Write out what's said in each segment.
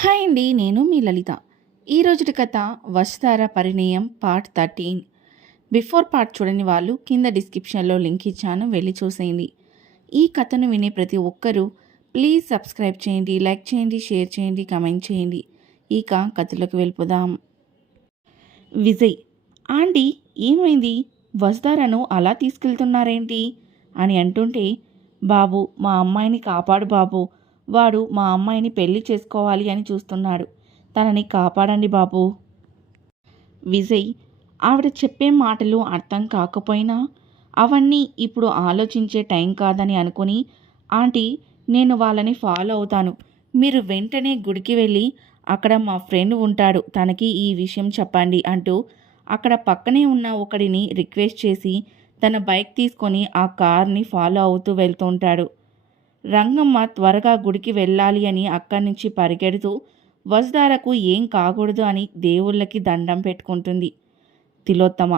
Hi అండి. నేను మీ లలిత. ఈరోజుటి కథ వసుధార పరిణయం పార్ట్ 13. బిఫోర్ పార్ట్ చూడని వాళ్ళు కింద డిస్క్రిప్షన్లో లింక్ ఇచ్చాను, వెళ్ళి చూసేయండి. ఈ కథను వినే ప్రతి ఒక్కరూ ప్లీజ్ సబ్స్క్రైబ్ చేయండి, లైక్ చేయండి, షేర్ చేయండి, కమెంట్ చేయండి. ఇక కథలోకి వెళ్ళిపోదాం. విజయ్, ఆంటీ ఏమైంది, వసుధారను అలా తీసుకెళ్తున్నారేంటి అని అంటుంటే, బాబు మా అమ్మాయిని కాపాడు బాబు, వాడు మా అమ్మాయిని పెళ్లి చేసుకోవాలి అని చూస్తున్నాడు, తనని కాపాడండి బాబు. విజయ్, ఆవిడ చెప్పే మాటలు అర్థం కాకపోయినా అవన్నీ ఇప్పుడు ఆలోచించే టైం కాదని అనుకుని, ఆంటీ నేను వాళ్ళని ఫాలో అవుతాను, మీరు వెంటనే గుడికి వెళ్ళి అక్కడ మా ఫ్రెండ్ ఉంటాడు, తనకి ఈ విషయం చెప్పండి అంటూ అక్కడ పక్కనే ఉన్న ఒకడిని రిక్వెస్ట్ చేసి తన బైక్ తీసుకొని ఆ కార్ని ఫాలో అవుతూ వెళ్తుంటాడు. రంగమ్మ త్వరగా గుడికి వెళ్ళాలి అని అక్కడి నుంచి పరిగెడుతూ వసుధారకు ఏం కాకూడదు అని దేవుళ్ళకి దండం పెట్టుకుంటుంది. తిలోత్తమ,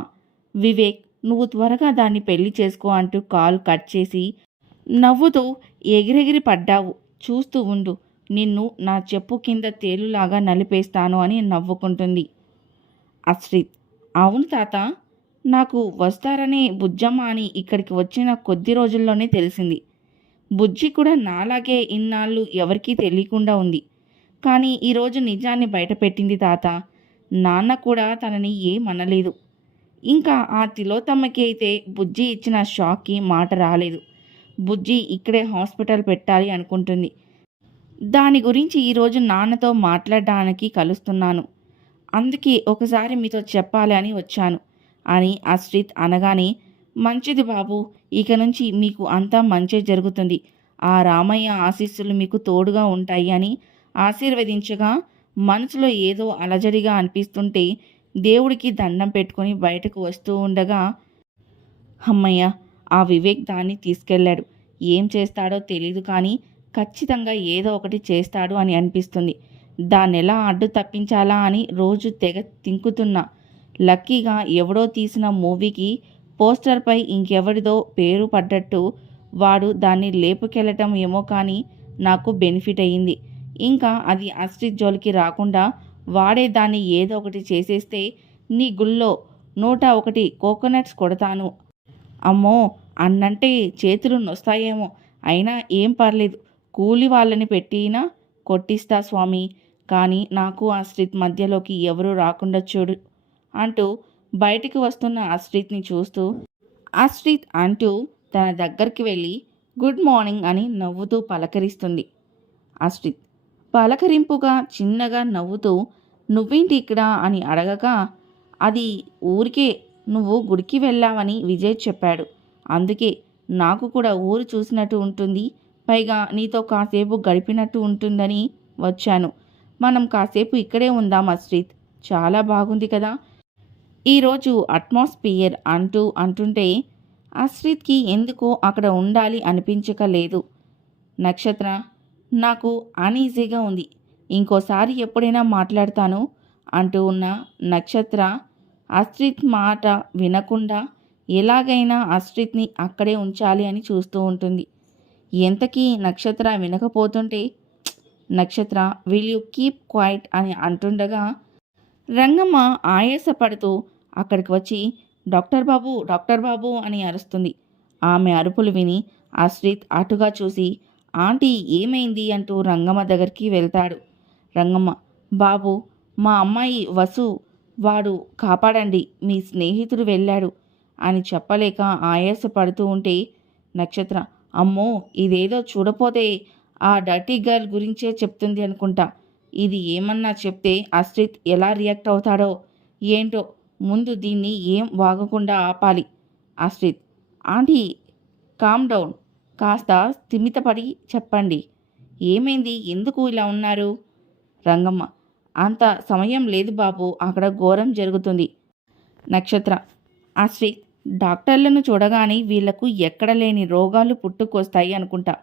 వివేక్ నువ్వు త్వరగా దాన్ని పెళ్లి చేసుకో అంటూ కాల్ కట్ చేసి నవ్వుతూ, ఎగిరెగిరి పడ్డావు, చూస్తూ ఉండు, నిన్ను నా చెప్పు కింద తేలులాగా నలిపేస్తాను అని నవ్వుకుంటుంది. అశ్రిత్, అవును తాత, నాకు వస్తారనే బుజ్జమ్మ అని ఇక్కడికి వచ్చిన కొద్ది రోజుల్లోనే తెలిసింది. బుజ్జి కూడా నాలాగే ఇన్నాళ్ళు ఎవరికీ తెలియకుండా ఉంది, కానీ ఈరోజు నిజాన్ని బయటపెట్టింది తాత. నాన్న కూడా తనని ఏమనలేదు. ఇంకా ఆ తిలోతమ్మకి అయితే బుజ్జి ఇచ్చిన షాక్కి మాట రాలేదు. బుజ్జి ఇక్కడే హాస్పిటల్ పెట్టాలి అనుకుంటుంది. దాని గురించి ఈరోజు నాన్నతో మాట్లాడడానికి కలుస్తున్నాను, అందుకే ఒకసారి మీతో చెప్పాలి అని వచ్చాను అని అశ్రిత్ అనగానే, మంచిది బాబు, ఇక నుంచి మీకు అంతా మంచి జరుగుతుంది, ఆ రామయ్య ఆశీస్సులు మీకు తోడుగా ఉంటాయి అని ఆశీర్వదించగా, మనసులో ఏదో అలజడిగా అనిపిస్తుంటే దేవుడికి దండం పెట్టుకొని బయటకు వస్తూ ఉండగా, అమ్మయ్య ఆ వివేక్ దాన్ని తీసుకెళ్ళాడు, ఏం చేస్తాడో తెలీదు కానీ ఖచ్చితంగా ఏదో ఒకటి చేస్తాడు అని అనిపిస్తుంది. దాన్నెలా అడ్డు తప్పించాలా అని రోజు తెగ తింకుతున్నా. లక్కీగా ఎవడో తీసిన మూవీకి పోస్టర్పై ఇంకెవరిదో పేరు పడ్డట్టు వాడు దాన్ని లేపుకెళ్ళటం ఏమో కానీ నాకు బెనిఫిట్ అయ్యింది. ఇంకా అది అశ్రిత్ జోలికి రాకుండా వాడే దాన్ని ఏదో ఒకటి చేసేస్తే నీ గుళ్ళో 101 కోకోనట్స్ కొడతాను. అమ్మో, అన్నంటే చేతులు నొస్తాయేమో, అయినా ఏం పర్లేదు, కూలి వాళ్ళని పెట్టినా కొట్టిస్తా స్వామి, కానీ నాకు అశ్రిత్ మధ్యలోకి ఎవరూ రాకుండా చూడు అంటూ బయటికి వస్తున్న అశ్రిత్ని చూస్తూ, అశ్రిత్ అంటూ తన దగ్గరికి వెళ్ళి గుడ్ మార్నింగ్ అని నవ్వుతూ పలకరిస్తుంది. అశ్రిత్ పలకరింపుగా చిన్నగా నవ్వుతూ, నువ్వేంటి ఇక్కడ అని అడగగా, అది ఊరికే నువ్వు గుడికి వెళ్ళావని విజయ్ చెప్పాడు, అందుకే నాకు కూడా ఊరు చూసినట్టు ఉంటుంది, పైగా నీతో కాసేపు గడిపినట్టు ఉంటుందని వచ్చాను, మనం కాసేపు ఇక్కడే ఉందాం అశ్రిత్, చాలా బాగుంది కదా ఈరోజు అట్మాస్ఫియర్ అంటుంటే అశ్రిత్కి ఎందుకో అక్కడ ఉండాలి అనిపించక లేదు. నక్షత్ర, నాకు అన్ఈజీగా ఉంది, ఇంకోసారి ఎప్పుడైనా మాట్లాడతాను అంటూ ఉన్న నక్షత్ర అశ్రిత్ మాట వినకుండా ఎలాగైనా అశ్రిత్ని అక్కడే ఉంచాలి అని చూస్తూ ఉంటుంది. ఎంతకీ నక్షత్ర వినకపోతుంటే, నక్షత్ర విల్ యూ కీప్ క్వైట్ అని అంటుండగా రంగమ్మ ఆయాసపడుతూ అక్కడికి వచ్చి డాక్టర్ బాబు అని అరుస్తుంది. ఆమె అరుపులు విని అశ్రిత్ అటుగా చూసి, ఆంటీ ఏమైంది అంటూ రంగమ్మ దగ్గరికి వెళ్తాడు. రంగమ్మ, బాబు మా అమ్మాయి వసు, వాడు కాపాడండి, మీ స్నేహితుడు వెళ్ళాడు అని చెప్పలేక ఆయాసపడుతూ ఉంటే, నక్షత్ర, అమ్మో ఇదేదో చూడపోతే ఆ డర్టీ గర్ల్ గురించే చెప్తుంది అనుకుంటా, ఇది ఏమన్నా చెప్తే అశ్రిత్ ఎలా రియాక్ట్ అవుతాడో ఏంటో, ముందు దీన్ని ఏం వాగకుండా ఆపాలి. అశ్రిత్, ఆంటీ కామ్ డౌన్, కాస్త స్థిమితపడి చెప్పండి, ఏమైంది, ఎందుకు ఇలా ఉన్నారు? రంగమ్మ, అంత సమయం లేదు బాబు, అక్కడ ఘోరం జరుగుతుంది. నక్షత్ర, అశ్రిత్, డాక్టర్లను చూడగానే వీళ్లకు ఎక్కడ లేని రోగాలు పుట్టుకొస్తాయి అనుకుంటా,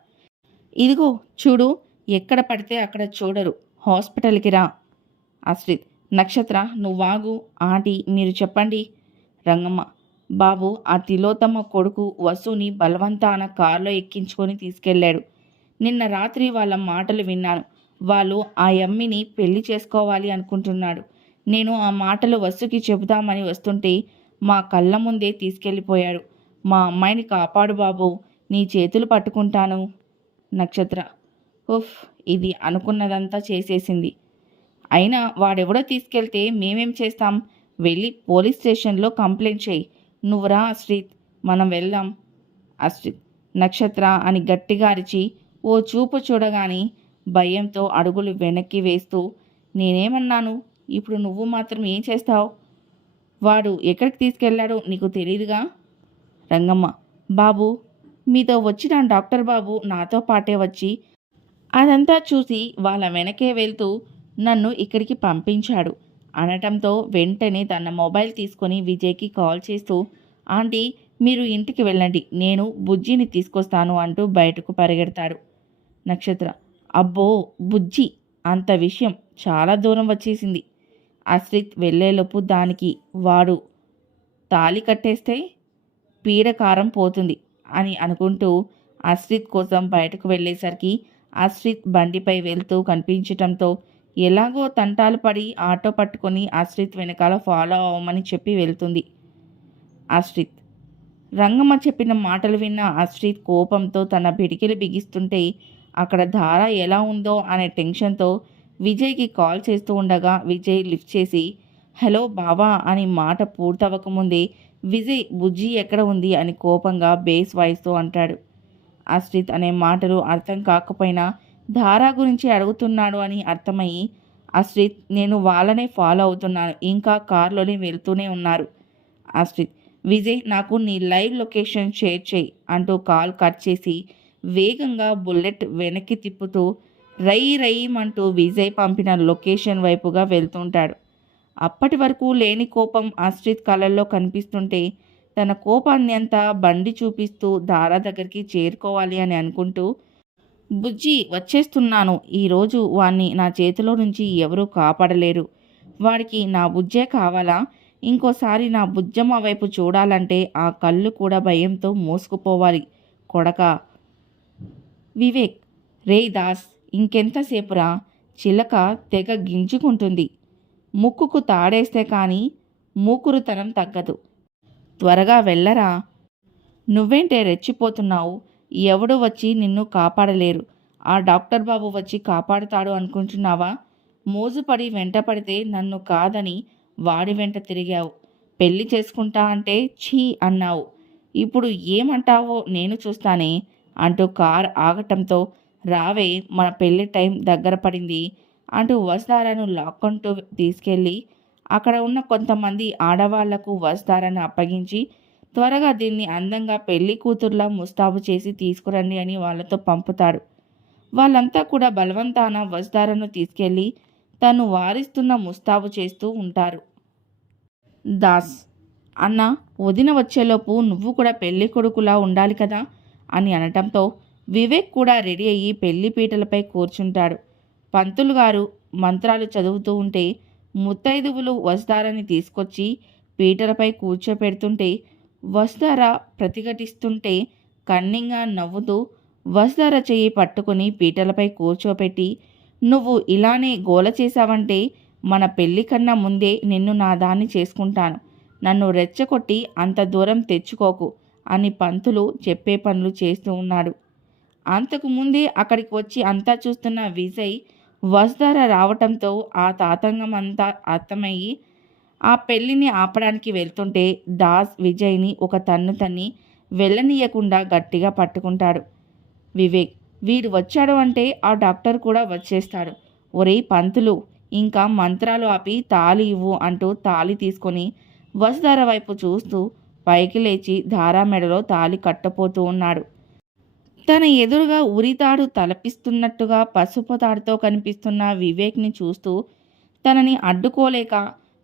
ఇదిగో చూడు, ఎక్కడ పడితే అక్కడ చూడరు, హాస్పిటల్కి రా. అశ్రిత్, నక్షత్ర నువ్వాగు, ఆంటీ మీరు చెప్పండి. రంగమ్మ, బాబు ఆ తిలోతమ్మ కొడుకు వసుని బలవంతాన కారులో ఎక్కించుకొని తీసుకెళ్ళాడు, నిన్న రాత్రి వాళ్ళ మాటలు విన్నాను, వాళ్ళు ఆ యమ్మిని పెళ్లి చేసుకోవాలి అనుకుంటున్నాడు. నేను ఆ మాటలు వసుకి చెబుదామని వస్తుంటే మా కళ్ళ ముందే తీసుకెళ్ళిపోయాడు. మా అమ్మాయిని కాపాడు బాబు, నీ చేతులు పట్టుకుంటాను. నక్షత్ర: ఉఫ్, ఇది అనుకున్నదంతా చేసేసింది. అయినా వాడెవడో తీసుకెళ్తే మేమేం చేస్తాం? వెళ్ళి పోలీస్ స్టేషన్లో కంప్లైంట్ చేయి. నువ్వు రా అశ్రిత్, మనం వెళ్దాం. అశ్రిత్: నక్షత్ర అని గట్టిగా అరిచి ఓ చూపు చూడగానే భయంతో అడుగులు వెనక్కి వేస్తూ, నేనేమన్నాను? ఇప్పుడు నువ్వు మాత్రం ఏం చేస్తావు? వాడు ఎక్కడికి తీసుకెళ్లాడో నీకు తెలీదుగా? రంగమ్మ: బాబు, మీతో వచ్చిన డాక్టర్ బాబు నాతో పాటే వచ్చి అదంతా చూసి వాళ్ళ వెనకే వెళ్తూ నన్ను ఇక్కడికి పంపించాడు అనటంతో వెంటనే తన మొబైల్ తీసుకొని విజయ్కి కాల్ చేస్తూ, ఆంటీ, మీరు ఇంటికి వెళ్ళండి, నేను బుజ్జిని తీసుకొస్తాను అంటూ బయటకు పరిగెడతాడు. నక్షత్ర: అబ్బో బుజ్జి, అంత విషయం చాలా దూరం వచ్చేసింది. అశ్రిత్ వెళ్ళేలోపు దానికి వాడు తాళి కట్టేస్తే పీడకారం పోతుంది అని అనుకుంటూ అశ్రిత్ కోసం బయటకు వెళ్ళేసరికి అశ్రిత్ బండిపై వెళ్తూ కనిపించటంతో ఎలాగో తంటాలు పడి ఆటో పట్టుకొని అశ్రిత్ వెనకాల ఫాలో అవ్వమని చెప్పి వెళ్తుంది. అశ్రిత్: రంగమ్మ చెప్పిన మాటలు విన్న అశ్రిత్ కోపంతో తన పిడికిలు బిగిస్తుంటే అక్కడ ధార ఎలా ఉందో అనే టెన్షన్తో విజయ్కి కాల్ చేస్తూ ఉండగా విజయ్ లిఫ్ట్ చేసి, హలో బావా అని మాట పూర్తవ్వకముందే విజయ్ బుజ్జి ఎక్కడ ఉంది అని కోపంగా బేస్ వాయిస్తో అంటాడు. అశ్రిత్ అనే మాటలు అర్థం కాకపోయినా ధారా గురించి అడుగుతున్నాడు అని అర్థమయ్యి, అశ్రిత్, నేను వాళ్ళనే ఫాలో అవుతున్నాను, ఇంకా కార్లోనే వెళ్తూనే ఉన్నారు. అశ్రిత్: విజయ్, నాకు నీ లైవ్ లొకేషన్ షేర్ చేయి అంటూ కాల్ కట్ చేసి వేగంగా బుల్లెట్ వెనక్కి తిప్పుతూ రై రయ్యమంటూ విజయ్ పంపిన లొకేషన్ వైపుగా వెళ్తుంటాడు. అప్పటి వరకు లేని కోపం అశ్రిత్ కళ్ళల్లో కనిపిస్తుంటే తన కోపాన్ని అంతా బండి చూపిస్తూ ధారా దగ్గరికి చేరుకోవాలి అని అనుకుంటూ, బుజ్జి వచ్చేస్తున్నాను, ఈరోజు వాణ్ణి నా చేతిలో నుంచి ఎవరూ కాపాడలేరు, వాడికి నా బుజ్జే కావాలా? ఇంకోసారి నా బుజ్జమ్మ వైపు చూడాలంటే ఆ కళ్ళు కూడా భయంతో మూసుకుపోవాలి కొడకా. వివేక్: రేయ్ దాస్, ఇంకెంతసేపురా? చిలక తెగ గింజుకుంటుంది, ముక్కుకు తాడేస్తే కానీ మూకురుతనం తగ్గదు, త్వరగా వెళ్ళరా. నువ్వేంటే రెచ్చిపోతున్నావు? ఎవడు వచ్చి నిన్ను కాపాడలేరు, ఆ డాక్టర్ బాబు వచ్చి కాపాడుతాడు అనుకుంటున్నావా? మోజుపడి వెంటపడితే నన్ను కాదని వాడి వెంట తిరిగావు, పెళ్లి చేసుకుంటా అంటే ఛీ అన్నావు, ఇప్పుడు ఏమంటావో నేను చూస్తానే అంటూ కార్ ఆగటంతో, రావే, మన పెళ్లి టైం దగ్గర పడింది అంటూ వసుధారను లాక్కుంటూ తీసుకెళ్ళి అక్కడ ఉన్న కొంతమంది ఆడవాళ్లకు వసుధారను అప్పగించి, త్వరగా దీన్ని అందంగా పెళ్లి కూతుర్లా ముస్తాబు చేసి తీసుకురండి అని వాళ్ళతో పంపుతాడు. వాళ్ళంతా కూడా బలవంతాన వసుధారను తీసుకెళ్ళి తను వారిస్తున్న ముస్తాబు చేస్తూ ఉంటారు. దాస్: అన్న, వదిన వచ్చేలోపు నువ్వు కూడా పెళ్లి కొడుకులా ఉండాలి కదా అని అనటంతో వివేక్ కూడా రెడీ అయ్యి పెళ్లి పీటలపై కూర్చుంటాడు. పంతులు గారు మంత్రాలు చదువుతూ ఉంటే ముత్తైదువులు వసుధారని తీసుకొచ్చి పీటలపై కూర్చోపెడుతుంటే వసుధార ప్రతిఘటిస్తుంటే కన్నింగా నవ్వుతూ వసుధార చెయ్యి పట్టుకుని పీటలపై కూర్చోపెట్టి, నువ్వు ఇలానే గోల చేశావంటే మన పెళ్లి కన్నా ముందే నిన్ను నా దాన్ని చేసుకుంటాను, నన్ను రెచ్చగొట్టి అంత దూరం తెచ్చుకోకు అని పంతులు చెప్పే పనులు చేస్తూ ఉన్నాడు. అంతకు ముందే అక్కడికి వచ్చి అంతా చూస్తున్న విజయ్ వసుధార రావటంతో ఆ తాతంగం అంతా అర్థమయ్యి ఆ పెళ్లిని ఆపడానికి వెళ్తుంటే దాస్ విజయ్ని ఒక తన్ను తన్ని వెళ్ళనీయకుండా గట్టిగా పట్టుకుంటాడు. వివేక్: వీడు వచ్చాడు అంటే ఆ డాక్టర్ కూడా వచ్చేస్తాడు. ఒరేయ్ పంతులు, ఇంకా మంత్రాలు ఆపి తాళి ఇవ్వు అంటూ తాళి తీసుకొని వసుధార వైపు చూస్తూ పైకి లేచి ధారా మెడలో తాళి కట్టపోతూ ఉన్నాడు. తన ఎదురుగా ఉరితాడు తలపిస్తున్నట్టుగా పసుపు తాడుతో కనిపిస్తున్న వివేక్ని చూస్తూ తనని అడ్డుకోలేక,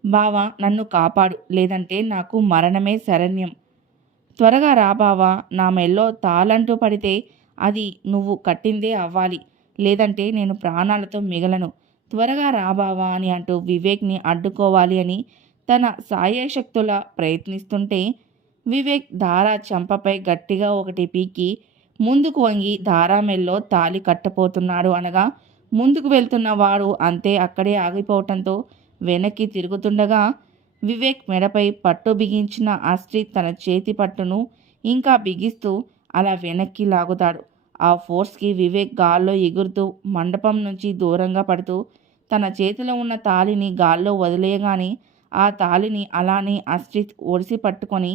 బావా నన్ను కాపాడు, లేదంటే నాకు మరణమే శరణ్యం, త్వరగా రా బావా, నా మెల్లో తాళంటూ పడితే అది నువ్వు కట్టిందే అవ్వాలి, లేదంటే నేను ప్రాణాలతో మిగలను, త్వరగా రా బావా అని అంటూ వివేక్ని అడ్డుకోవాలి అని తన సాయశక్తులా ప్రయత్నిస్తుంటే వివేక్ ధారా చెంపపై గట్టిగా ఒకటి పీకి ముందుకు వంగి ధారా మెల్లో తాళి కట్టపోతున్నాడు అనగా ముందుకు వెళ్తున్న వాడు అంతే అక్కడే ఆగిపోవటంతో వెనక్కి తిరుగుతుండగా వివేక్ మెడపై పట్టు బిగించిన ఆశ్రిత్ తన చేతి పట్టును ఇంకా బిగిస్తూ అలా వెనక్కి లాగుతాడు. ఆ ఫోర్స్కి వివేక్ గాల్లో ఎగురుతూ మండపం నుంచి దూరంగా పడుతూ తన చేతిలో ఉన్న తాళిని గాల్లో వదిలేయగానే ఆ తాళిని అలానే ఆశ్రిత్ ఒడిసి పట్టుకొని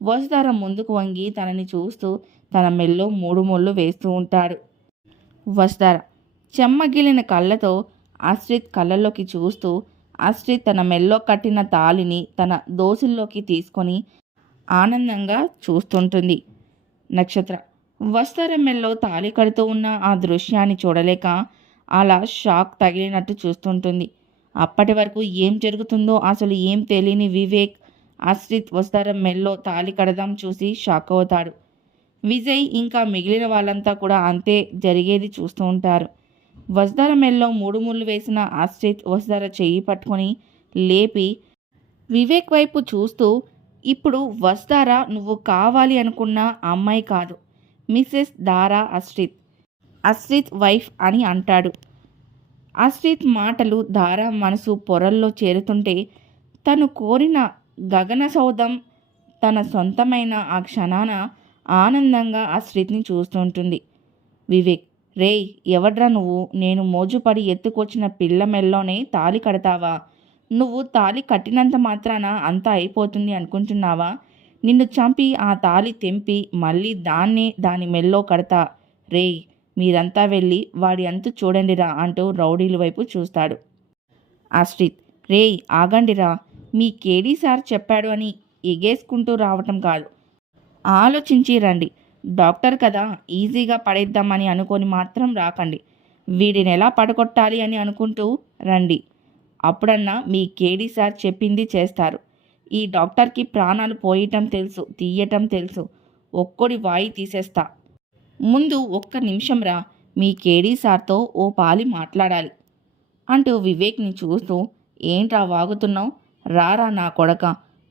వసుధార ముందుకు వంగి తనని చూస్తూ తన మెల్లో 3 ముళ్ళు వేస్తూ ఉంటాడు. వసుధార చెమ్మగిలిన కళ్ళతో ఆశ్రిత్ కళ్ళల్లోకి చూస్తూ ఆశ్రిత్ తన మెల్లో కట్టిన తాళిని తన దోసిల్లోకి తీసుకొని ఆనందంగా చూస్తుంటుంది. నక్షత్ర వసుధార మెల్లో తాళి కడుతూ ఉన్న ఆ దృశ్యాన్ని చూడలేక అలా షాక్ తగిలినట్టు చూస్తుంటుంది. అప్పటి వరకు ఏం జరుగుతుందో అసలు ఏం తెలియని వివేక్ ఆశ్రిత్ వసుధార మెల్లో తాళి కడదాం చూసి షాక్ అవుతాడు. విజయ్ ఇంకా మిగిలిన వాళ్ళంతా కూడా అంతే జరిగేది చూస్తూ ఉంటారు. వసుధార మెల్లో 3 ముళ్ళు వేసిన ఆశ్రిత్ వసుధార చెయ్యి పట్టుకొని లేపి వివేక్ వైపు చూస్తూ, ఇప్పుడు వసుధార నువ్వు కావాలి అనుకున్న అమ్మాయి కాదు, మిసెస్ దారా ఆశ్రిత్ వైఫ్ అని అంటాడు. ఆశ్రిత్ మాటలు దారా మనసు పొరల్లో చేరుతుంటే తను కోరిన గగన సౌధం తన సొంతమైన ఆ క్షణాన ఆనందంగా ఆశ్రిత్ని చూస్తుంటుంది. వివేక్, రేయ్ ఎవడ్రా నువ్వు? నేను మోజుపడి ఎత్తుకొచ్చిన పిల్ల మెల్లోనే తాళి కడతావా? నువ్వు తాళి కట్టినంత మాత్రాన అంతా అయిపోతుంది అనుకుంటున్నావా? నిన్ను చంపి ఆ తాళి తెంపి మళ్ళీ దాని మెల్లో కడతా. రేయ్ మీరంతా వెళ్ళి వాడి అంతు చూడండిరా అంటూ రౌడీల వైపు చూస్తాడు. ఆశ్రిత్, రేయ్ ఆగండిరా, మీ కేడీ సార్ చెప్పాడు అని ఎగేసుకుంటూ రావటం కాదు, ఆలోచించి రండి. డాక్టర్ కదా ఈజీగా పడేద్దామని అనుకొని మాత్రం రాకండి. వీడిని ఎలా పడగొట్టాలి అని అనుకుంటూ రండి. అప్పుడన్నా మీ కేడీ సార్ చెప్పింది చేస్తారు. ఈ డాక్టర్కి ప్రాణాలు పోయటం తెలుసు, తీయటం తెలుసు. ఒక్కడి వాయి తీసేస్తా. ముందు ఒక్క నిమిషం రా, మీ కేడీ సార్తో ఓ పాలి మాట్లాడాలి అంటూ వివేక్ని చూస్తూ, ఏంట్రా వాగుతున్నావు? రారా నా కొడక,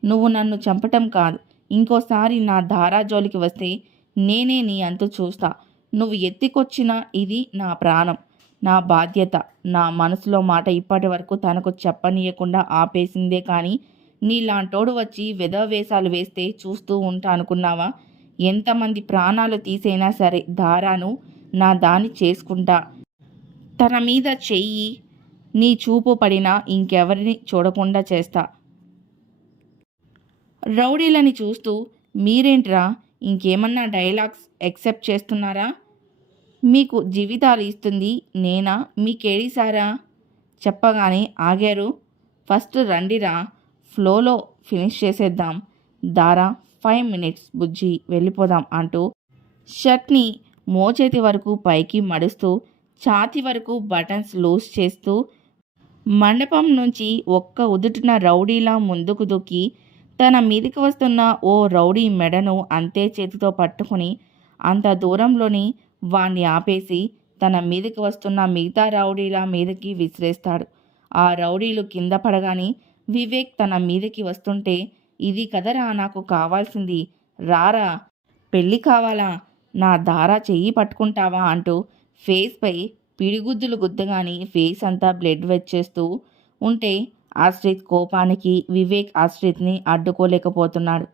నువ్వు నన్ను చంపటం కాదు, ఇంకోసారి నా దారా జోలికి వస్తే నేనే నీ అంతు చూస్తా. నువ్వు ఎత్తికొచ్చిన ఇది నా ప్రాణం, నా బాధ్యత. నా మనసులో మాట ఇప్పటి వరకు తనకు చెప్పనీయకుండా ఆపేసిందే కానీ నీలాంటోడు వచ్చి వేషాలు వేస్తే చూస్తూ ఉంటా అనుకున్నావా? ఎంతమంది ప్రాణాలు తీసైనా సరే దారాను నా దాని చేసుకుంటా. తన మీద చెయ్యి నీ చూపు పడినా ఇంకెవరిని చూడకుండా చేస్తా. రౌడీలని చూస్తూ, మీరేంట్రా ఇంకేమన్నా డైలాగ్స్ ఎక్సెప్ట్ చేస్తున్నారా? మీకు జీవితాలు ఇస్తుంది నేనా మీ కేడీసారా? చెప్పగానే ఆగారు. ఫస్ట్ రండిరా, ఫ్లోలో ఫినిష్ చేసేద్దాం. దారా 5 మినిట్స్ బుజ్జి వెళ్ళిపోదాం అంటూ షర్ట్ని మోచేతి వరకు పైకి మడుస్తూ ఛాతి వరకు బటన్స్ లూజ్ చేస్తూ మండపం నుంచి ఒక్క ఉదుటిన రౌడీలా ముందుకు దూకి తన మీదికి వస్తున్న ఓ రౌడీ మెడను అంతే చేతితో పట్టుకుని అంత దూరంలోని వాణ్ణి ఆపేసి తన మీదకి వస్తున్న మిగతా రౌడీల మీదకి విసిరేస్తాడు. ఆ రౌడీలు కింద పడగానే వివేక్ తన మీదకి వస్తుంటే, ఇది కదరా నాకు కావాల్సింది, రారా, పెళ్ళి కావాలా, నా దారా చెయ్యి పట్టుకుంటావా అంటూ ఫేస్పై పిడిగుద్దులు గుద్దగాని ఫేస్ అంతా బ్లడ్ వచ్చేస్తూ ఉంటే ఆశ్రిత్ కోపానికి వివేక్ ఆశ్రిత్ని అడ్డుకోలేకపోతున్నాడు.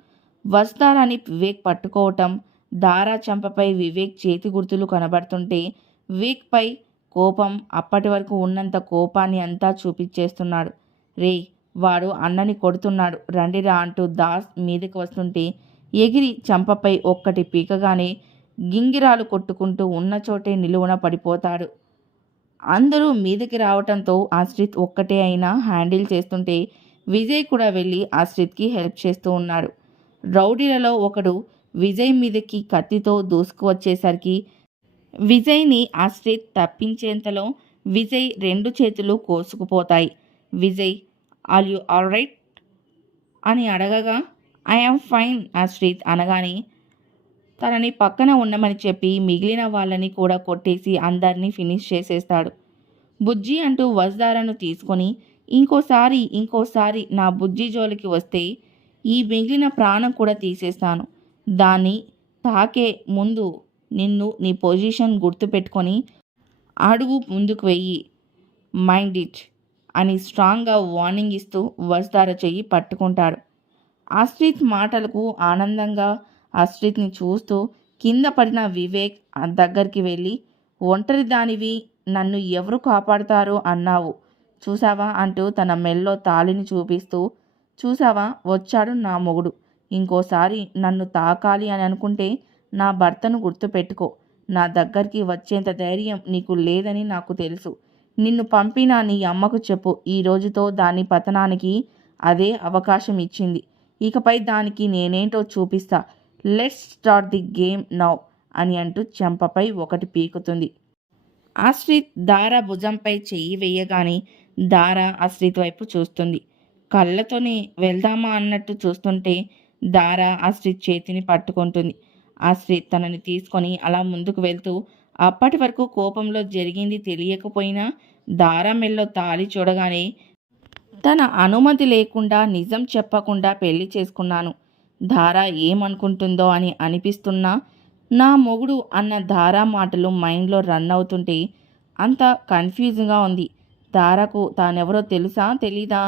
వస్తారని వివేక్ పట్టుకోవటం, దారా చంపపై వివేక్ చేతి గుర్తులు కనబడుతుంటే వివేక్పై కోపం అప్పటి వరకు ఉన్నంత కోపాన్ని అంతా చూపించేస్తున్నాడు. రే వాడు అన్నని కొడుతున్నాడు రండిరా అంటూ దాస్ మీదకి వస్తుంటే ఎగిరి చంపపై ఒక్కటి పీకగానే గింగిరాలు కొట్టుకుంటూ ఉన్న చోటే నిలువున పడిపోతాడు. అందరూ మీదకి రావటంతో ఆశ్రిత్ ఒక్కటే అయినా హ్యాండిల్ చేస్తుంటే విజయ్ కూడా వెళ్ళి ఆశ్రిత్కి హెల్ప్ చేస్తూ ఉన్నాడు. రౌడీలలో ఒకడు విజయ్ మీదకి కత్తితో దూసుకువచ్చేసరికి విజయ్ని ఆశ్రిత్ తప్పించేంతలో విజయ్ 2 చేతులు కోసుకుపోతాయి. Vijay, are you all right అని అడగగా ఐఎమ్ ఫైన్ ఆశ్రిత్ అనగానే తనని పక్కన ఉండమని చెప్పి మిగిలిన వాళ్ళని కూడా కొట్టేసి అందరినీ ఫినిష్ చేసేస్తాడు. బుజ్జి అంటూ వసుధారను తీసుకొని ఇంకోసారి నా బుజ్జి జోలికి వస్తే ఈ మిగిలిన ప్రాణం కూడా తీసేస్తాను. దాన్ని తాకే ముందు నిన్ను నీ పొజిషన్ గుర్తుపెట్టుకొని అడుగు ముందుకు వెయ్యి, మైండ్ ఇట్ అని స్ట్రాంగ్గా వార్నింగ్ ఇస్తూ వసుధార చెయ్యి పట్టుకుంటాడు. ఆశ్రిత్ మాటలకు ఆనందంగా ఆశ్రిత్ని చూస్తూ కింద పడిన వివేక్ దగ్గరికి వెళ్ళి, ఒంటరి దానివి, నన్ను ఎవరు కాపాడుతారో అన్నావు చూసావా అంటూ తన మెల్లో తాళిని చూపిస్తూ, చూసావా వచ్చాడు నా మొగుడు, ఇంకోసారి నన్ను తాకాలి అని అనుకుంటే నా భర్తను గుర్తుపెట్టుకో. నా దగ్గరికి వచ్చేంత ధైర్యం నీకు లేదని నాకు తెలుసు. నిన్ను పంపిన నీ అమ్మకు చెప్పు, ఈ రోజుతో దాని పతనానికి అదే అవకాశం ఇచ్చింది. ఇకపై దానికి నేనేంటో చూపిస్తా. Let's start the game now అని అంటూ చెంపపై ఒకటి పీకుతుంది. ఆశ్రిత్ దార భుజంపై చెయ్యి వేయగానే దార ఆశ్రిత్ వైపు చూస్తుంది. కళ్ళతోనే వెళ్దామా అన్నట్టు చూస్తుంటే దార ఆశ్రిత్ చేతిని పట్టుకుంటుంది. ఆశ్రిత్ తనని తీసుకొని అలా ముందుకు వెళ్తూ, అప్పటి వరకు కోపంలో జరిగింది తెలియకపోయినా దార మెల్లో తాళి చూడగానే తన అనుమతి లేకుండా నిజం చెప్పకుండా పెళ్లి చేసుకున్నాను. ధార ఏమనుకుంటుందో అని అనిపిస్తున్నా నా మొగుడు అన్న ధారా మాటలు మైండ్లో రన్ అవుతుంటే అంత కన్ఫ్యూజ్గా ఉంది. ధారకు తానెవరో తెలుసా తెలీదా?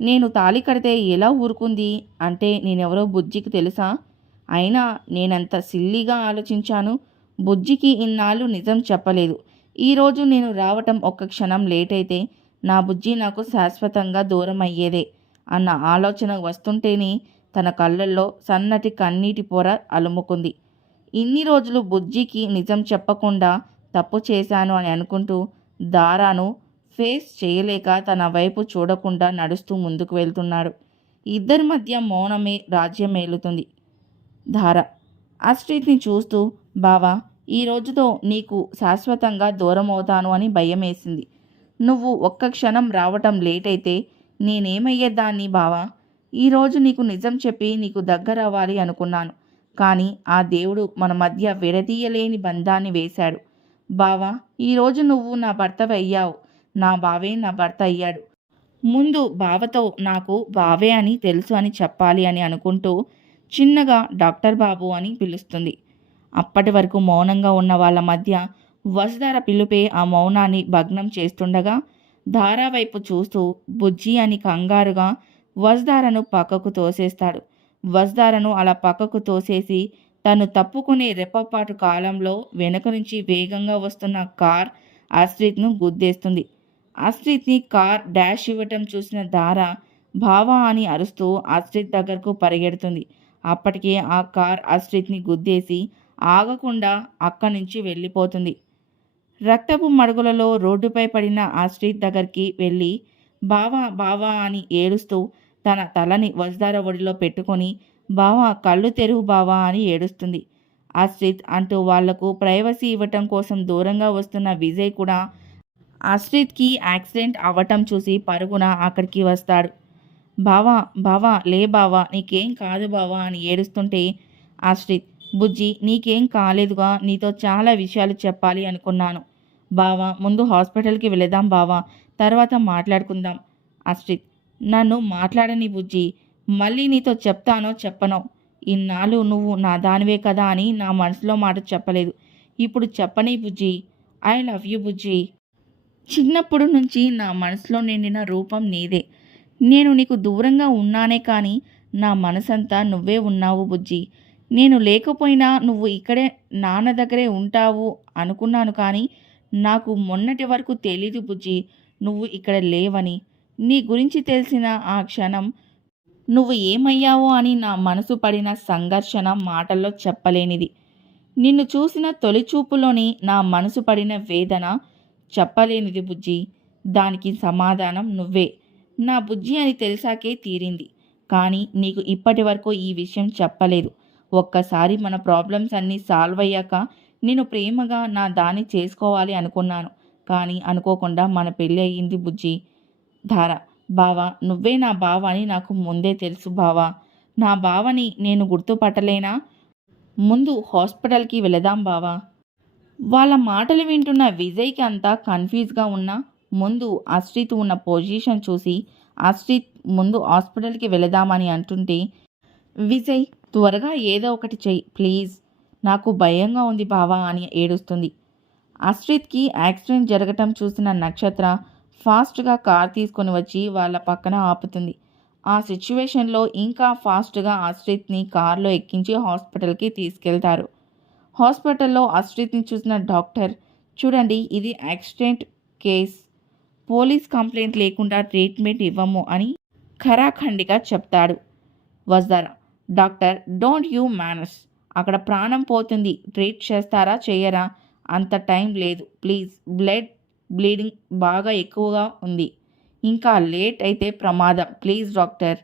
నేను తాళి కడితే ఎలా ఊరుకుంది అంటే నేనెవరో బుజ్జికి తెలుసా? అయినా నేనంత సిల్లీగా ఆలోచించాను. బుజ్జికి ఇన్నాళ్ళు నిజం చెప్పలేదు. ఈరోజు నేను రావటం ఒక్క క్షణం లేట్ అయితే నా బుజ్జి నాకు శాశ్వతంగా దూరం అయ్యేదే అన్న ఆలోచన వస్తుంటేనే తన కళ్ళల్లో సన్నటి కన్నీటి పొర అలుముకుంది. ఇన్ని రోజులు బుజ్జికి నిజం చెప్పకుండా తప్పు చేశాను అని అనుకుంటూ దారాను ఫేస్ చేయలేక తన వైపు చూడకుండా నడుస్తూ ముందుకు వెళ్తున్నాడు. ఇద్దరి మధ్య మౌనమే రాజ్యమేలుతుంది. ధార ఆశ్రిత్ని చూస్తూ, బావా, ఈ రోజుతో నీకు శాశ్వతంగా దూరం అవుతాను అని భయమేసింది. నువ్వు ఒక్క క్షణం రావటం లేట్ అయితే నేనేమయ్యేదాన్ని బావా? ఈరోజు నీకు నిజం చెప్పి నీకు దగ్గర అవ్వాలి అనుకున్నాను. కానీ ఆ దేవుడు మన మధ్య విడదీయలేని బంధాన్ని వేశాడు. బావా, ఈరోజు నువ్వు నా భర్తవయ్యావు. నా బావే నా భర్త అయ్యాడు. ముందు బావతో నాకు బావే అని తెలుసు అని చెప్పాలి అని అనుకుంటూ చిన్నగా డాక్టర్ బాబు అని పిలుస్తుంది. అప్పటి వరకు మౌనంగా ఉన్న వాళ్ళ మధ్య వసుధార పిలుపే ఆ మౌనాన్ని భగ్నం చేస్తుండగా ధారావైపు చూస్తూ బుజ్జి అని కంగారుగా వసుధారను పక్కకు తోసేస్తాడు. వసుధారను అలా పక్కకు తోసేసి తను తప్పుకునే రెప్పపాటు కాలంలో వెనుక నుంచి వేగంగా వస్తున్న కార్ ఆశ్రిత్ను గుద్దేస్తుంది. ఆశ్రిత్ని కార్ డాష్ ఇవ్వటం చూసిన ధార బావా అని అరుస్తూ ఆశ్రిత్ దగ్గరకు పరిగెడుతుంది. అప్పటికే ఆ కార్ ఆశ్రిత్ని గుద్దేసి ఆగకుండా అక్కడి నుంచి వెళ్ళిపోతుంది. రక్తపు మడుగులలో రోడ్డుపై పడిన ఆశ్రిత్ దగ్గరికి వెళ్ళి బావా బావా అని ఏడుస్తూ తన తలని వసుధార ఒడిలో పెట్టుకొని బావా కళ్ళు తెరువు బావా అని ఏడుస్తుంది. ఆశ్రిత్ అంటూ వాళ్లకు ప్రైవసీ ఇవ్వటం కోసం దూరంగా వస్తున్న విజయ్ కూడా ఆశ్రిత్కి యాక్సిడెంట్ అవ్వటం చూసి పరుగున అక్కడికి వస్తాడు. బావా బావా లే బావా, నీకేం కాదు బావా అని ఏడుస్తుంటే ఆశ్రిత్, బుజ్జి నీకేం కాలేదుగా, నీతో చాలా విషయాలు చెప్పాలి అనుకున్నాను బావా, ముందు హాస్పిటల్కి వెళదాం బావా, తర్వాత మాట్లాడుకుందాం. ఆశ్రిత్, నన్ను మాట్లాడని బుజ్జి, మళ్ళీ నీతో చెప్తానో చెప్పనో. ఇన్నాళ్ళు నువ్వు నా దానివే కదా అని నా మనసులో మాట చెప్పలేదు. ఇప్పుడు చెప్పని బుజ్జి. ఐ లవ్ యూ బుజ్జి. చిన్నప్పుడు నుంచి నా మనసులో నిండిన రూపం నీదే. నేను నీకు దూరంగా ఉన్నానే కానీ నా మనసంతా నువ్వే ఉన్నావు బుజ్జి. నేను లేకపోయినా నువ్వు ఇక్కడే నాన్న దగ్గరే ఉంటావు అనుకున్నాను, కానీ నాకు మొన్నటి వరకు తెలీదు బుజ్జి నువ్వు ఇక్కడ లేవని. నీ గురించి తెలిసిన ఆ క్షణం నువ్వు ఏమయ్యావో అని నా మనసు పడిన సంఘర్షణ మాటల్లో చెప్పలేనిది. నిన్ను చూసిన తొలి చూపులోని నా మనసు పడిన వేదన చెప్పలేనిది బుజ్జి. దానికి సమాధానం నువ్వే. నా బుజ్జి అని తెలిసాకే తీరింది. కానీ నీకు ఇప్పటి వరకు ఈ విషయం చెప్పలేదు. ఒక్కసారి మన ప్రాబ్లమ్స్ అన్నీ సాల్వ్ అయ్యాక నేను ప్రేమగా నా దాన్ని చేసుకోవాలి అనుకున్నాను. కానీ అనుకోకుండా మన పెళ్ళి అయ్యింది బుజ్జి. ధార, బావా నువ్వే నా బావ అని నాకు ముందే తెలుసు బావా. నా బావని నేను గుర్తుపట్టలేనా? ముందు హాస్పిటల్కి వెళదాం బావా. వాళ్ళ మాటలు వింటున్న విజయ్కి అంతా కన్ఫ్యూజ్గా ఉన్నా ముందు ఆశ్రిత్ ఉన్న పొజిషన్ చూసి ఆశ్రిత్ ముందు హాస్పిటల్కి వెళదామని అంటుంటే విజయ్ త్వరగా ఏదో ఒకటి చెయ్యి ప్లీజ్, నాకు భయంగా ఉంది బావా అని ఏడుస్తుంది. అశ్రిత్కి యాక్సిడెంట్ జరగటం చూసిన నక్షత్ర ఫాస్ట్గా కార్ తీసుకొని వచ్చి వాళ్ళ పక్కన ఆపుతుంది. ఆ సిచ్యువేషన్లో ఇంకా ఫాస్ట్గా అశ్రిత్ని కార్లో ఎక్కించి హాస్పిటల్కి తీసుకెళ్తారు. హాస్పిటల్లో అశ్రిత్ని చూసిన డాక్టర్, చూడండి ఇది యాక్సిడెంట్ కేస్, పోలీస్ కంప్లైంట్ లేకుండా ట్రీట్మెంట్ ఇవ్వము అని ఖరాఖండిగా చెప్తాడు. వస్తారా డాక్టర్, డోంట్ యూ మేనర్స్, అక్కడ ప్రాణం పోతుంది, ట్రీట్ చేస్తారా చేయరా, అంత టైం లేదు ప్లీజ్, బ్లీడింగ్ బాగా ఎక్కువగా ఉంది, ఇంకా లేట్ అయితే ప్రమాదం please doctor.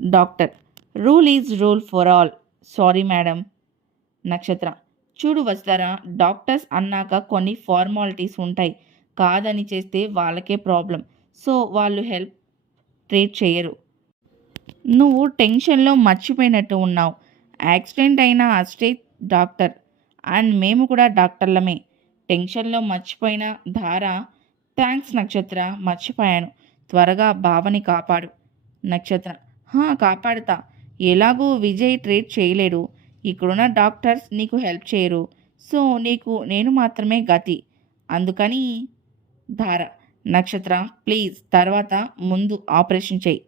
Doctor, rule is rule for all, sorry madam. నక్షత్ర, చూడు వస్తారా, డాక్టర్స్ అన్నాక కొన్ని ఫార్మాలిటీస్ ఉంటాయి, కాదని చేస్తే వాళ్ళకే ప్రాబ్లం, సో వాళ్ళు హెల్ప్ ట్రీట్ చేయరు. నువ్వు టెన్షన్లో మర్చిపోయినట్టు ఉన్నావు. యాక్సిడెంట్ అయిన అశ్రిత్ డాక్టర్ అండ్ మేము కూడా డాక్టర్లమే. టెన్షన్లో మర్చిపోయిన ధార, థ్యాంక్స్ నక్షత్ర, మర్చిపోయాను, త్వరగా బావని కాపాడు. నక్షత్ర, కాపాడుతా, ఎలాగూ విజయ్ ట్రీట్ చేయలేడు, ఇక్కడున్న డాక్టర్స్ నీకు హెల్ప్ చేయరు, సో నీకు నేను మాత్రమే గతి, అందుకని. ధార, నక్షత్ర ప్లీజ్, తర్వాత ముందు ఆపరేషన్ చేయి.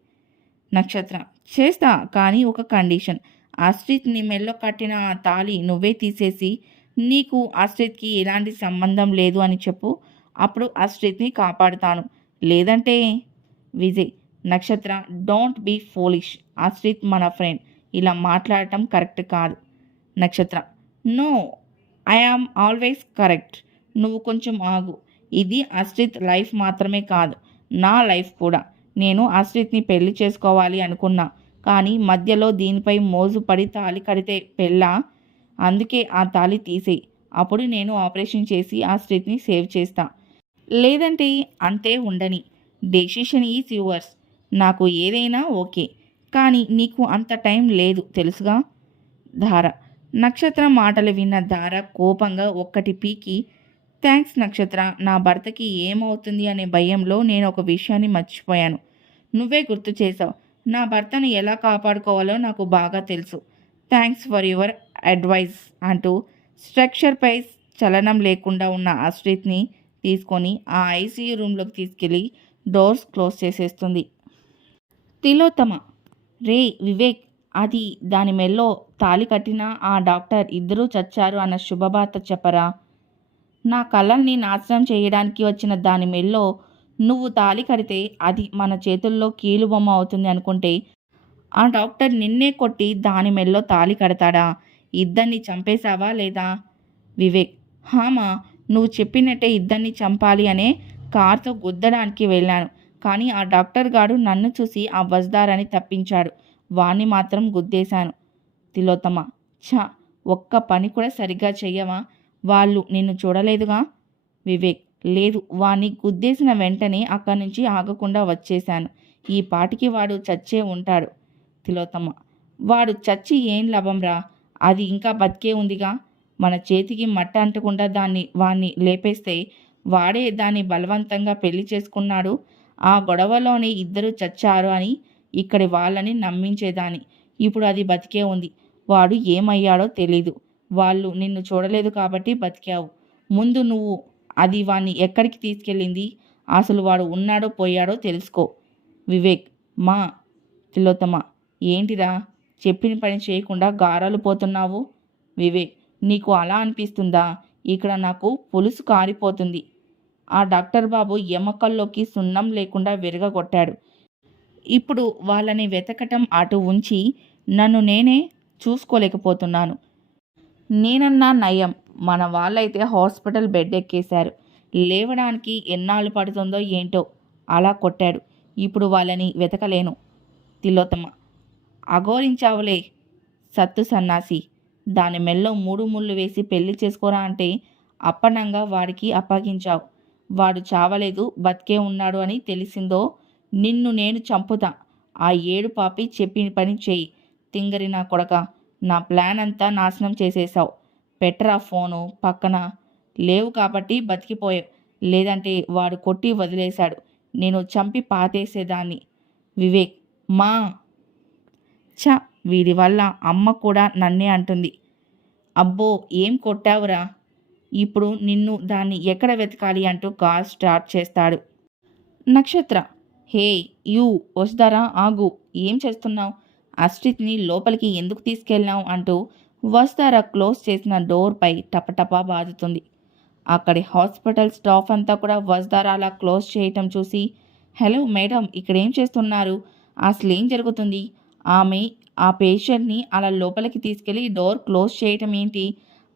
నక్షత్ర, చేస్తా, కానీ ఒక కండిషన్, అశ్రిత్ నీ మెల్లో కట్టిన ఆ తాళి నువ్వే తీసేసి నీకు అశ్రిత్కి ఎలాంటి సంబంధం లేదు అని చెప్పు, అప్పుడు అశ్రిత్ని కాపాడుతాను, లేదంటే. విజయ్, నక్షత్ర, డోంట్ బీ ఫోలిష్, అశ్రిత్ మన ఫ్రెండ్, ఇలా మాట్లాడటం కరెక్ట్ కాదు. Nakshatra, no, I am always correct, నువ్వు కొంచెం ఆగు, ఇది అశ్రిత్ లైఫ్ మాత్రమే కాదు, నా లైఫ్ కూడా. నేను అశ్రిత్ని పెళ్లి చేసుకోవాలి అనుకున్నా, కానీ మధ్యలో దీనిపై మోజుపడి తాళి కడితే పెళ్ళా, అందుకే ఆ తాళి తీసేయి, అప్పుడు నేను ఆపరేషన్ చేసి అశ్రిత్ని సేవ్ చేస్తా, లేదంటే అంతే ఉండని, డెసిషన్ ఈజ్ యువర్స్, నాకు ఏదైనా ఓకే, కానీ నీకు అంత టైం లేదు తెలుసుగా. ధార, నక్షత్ర మాటలు విన్న ధార కోపంగా ఒక్కటి పీకి, థ్యాంక్స్ నక్షత్ర, నా భర్తకి ఏమవుతుంది అనే భయంలో నేను ఒక విషయాన్ని మర్చిపోయాను, నువ్వే గుర్తు చేసావు, నా భర్తను ఎలా కాపాడుకోవాలో నాకు బాగా తెలుసు, థ్యాంక్స్ ఫర్ యువర్ అడ్వైస్ అంటూ స్ట్రక్చర్పై చలనం లేకుండా ఉన్న అశ్రిత్ని తీసుకొని ఆ ఐసీయూ రూమ్లోకి తీసుకెళ్ళి డోర్స్ క్లోజ్ చేసేస్తుంది. తిలోత్తమ, రే వివేక్, అది దాని మెల్లో తాళి కట్టిన ఆ డాక్టర్ ఇద్దరూ చచ్చారు అన్న శుభవార్త చెప్పరా, నా కళల్ని నాశనం చేయడానికి వచ్చిన దాని మెల్లో నువ్వు తాళి కడితే అది మన చేతుల్లో కీలుబొమ్మ అవుతుంది అనుకుంటే ఆ డాక్టర్ నిన్నే కొట్టి దాని మెల్లో తాళి కడతాడా, ఇద్దరిని చంపేశావా లేదా. వివేక్, హామా, నువ్వు చెప్పినట్టే ఇద్దరిని చంపాలి అనే కార్తో గుద్దడానికి వెళ్ళాను, కానీ ఆ డాక్టర్ గాడు నన్ను చూసి ఆ వజ్దారని తప్పించాడు, వాణ్ణి మాత్రం గుద్దేశాను. తిలోత్తమ, ఒక్క పని కూడా సరిగ్గా చెయ్యవా, వాళ్ళు నిన్ను చూడలేదుగా. వివేక్, లేదు, వాణ్ణి గుద్దేసిన వెంటనే అక్కడి నుంచి ఆగకుండా వచ్చేశాను, ఈ పాటికి వాడు చచ్చే ఉంటాడు. తిలోత్తమ, వాడు చచ్చి ఏం లాభంరా, అది ఇంకా బతికే ఉందిగా, మన చేతికి మట్ట అంటకుండా వాణ్ణి లేపేస్తే వాడే దాన్ని బలవంతంగా పెళ్లి చేసుకున్నాడు, ఆ గొడవలోనే ఇద్దరు చచ్చారు అని ఇక్కడి వాళ్ళని నమ్మించేదాన్ని, ఇప్పుడు అది బతికే ఉంది, వాడు ఏమయ్యాడో తెలీదు, వాళ్ళు నిన్ను చూడలేదు కాబట్టి బతికావు, ముందు నువ్వు అది వాణ్ణి ఎక్కడికి తీసుకెళ్ళింది, అసలు వాడు ఉన్నాడో పోయాడో తెలుసుకో. వివేక్, మా. తిలోత్తమ, ఏంటిరా, చెప్పిన పని చేయకుండా గారాలు పోతున్నావు. వివేక్, నీకు అలా అనిపిస్తుందా, ఇక్కడ నాకు పులుసు కారిపోతుంది, ఆ డాక్టర్ బాబు ఎముకల్లోకి సున్నం లేకుండా విరగగొట్టాడు, ఇప్పుడు వాళ్ళని వెతకటం అటు ఉంచి నన్ను నేనే చూసుకోలేకపోతున్నాను. నేనన్నా నయం, మన వాళ్ళైతే హాస్పిటల్ బెడ్ ఎక్కేశారు, లేవడానికి ఎన్నాళ్ళు పడుతుందో ఏంటో, అలా కొట్టాడు, ఇప్పుడు వాళ్ళని వెతకలేను. తిలోత్తమ, అఘోరించావులే సత్తు సన్నాసి, దాని మెల్లో 3 ముళ్ళు వేసి పెళ్లి చేసుకోరా అంటే అప్పనంగా వాడికి అప్పగించావు, వాడు చావలేదు బతికే ఉన్నాడు అని తెలిసిందో నిన్ను నేను చంపుతా, ఆ 7 పాపి చెప్పిన పని చేయి. తింగరి నా కొడక, నా ప్లాన్ అంతా నాశనం చేసేసావు, పెట్టరా ఫోను, పక్కన లేవు కాబట్టి బతికిపోయావు, లేదంటే వాడు కొట్టి వదిలేశాడు, నేను చంపి పాతేసేదాన్ని. వివేక్, మా. వీడి వల్ల అమ్మ కూడా నన్నే అంటుంది. అబ్బో, ఏం కొట్టావురా. ఇప్పుడు నిన్ను దాన్ని ఎక్కడ వెతకాలి అంటూ కాల్ స్టార్ట్ చేస్తాడు. నక్షత్ర, హే యూ, వసుధారా ఆగు, ఏం చేస్తున్నావు? అస్ట్రిత్ని లోపలికి ఎందుకు తీసుకెళ్ళావు అంటూ వసుధార క్లోజ్ చేసిన డోర్పై టపటపా బాదుతుంది. అక్కడి హాస్పిటల్ స్టాఫ్ అంతా కూడా వసుధార అలా క్లోజ్ చేయటం చూసి, హలో మేడం, ఇక్కడేం చేస్తున్నారు? అసలేం జరుగుతుంది? ఆమె ఆ పేషెంట్ని అలా లోపలికి తీసుకెళ్ళి డోర్ క్లోజ్ చేయటం ఏంటి?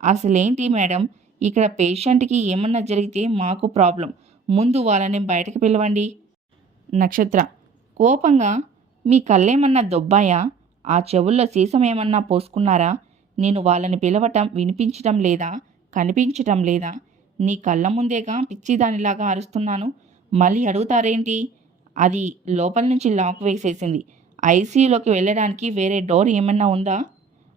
అసలేంటి మేడం? ఇక్కడ పేషెంట్కి ఏమన్నా జరిగితే మాకు ప్రాబ్లం. ముందు వాళ్ళని బయటకు పిలవండి. నక్షత్ర కోపంగా, మీ కళ్ళేమన్నా దొబ్బాయా? ఆ చెవుల్లో సీసం ఏమన్నా పోసుకున్నారా? నేను వాళ్ళని పిలవటం వినిపించటం లేదా? కనిపించటం లేదా? నీ కళ్ళ ముందేగా పిచ్చిదానిలాగా అరుస్తున్నాను. మళ్ళీ అడుగుతారేంటి? అది లోపల నుంచి లాక్ వేసేసింది. ఐసీయూలోకి వెళ్ళడానికి వేరే డోర్ ఏమన్నా ఉందా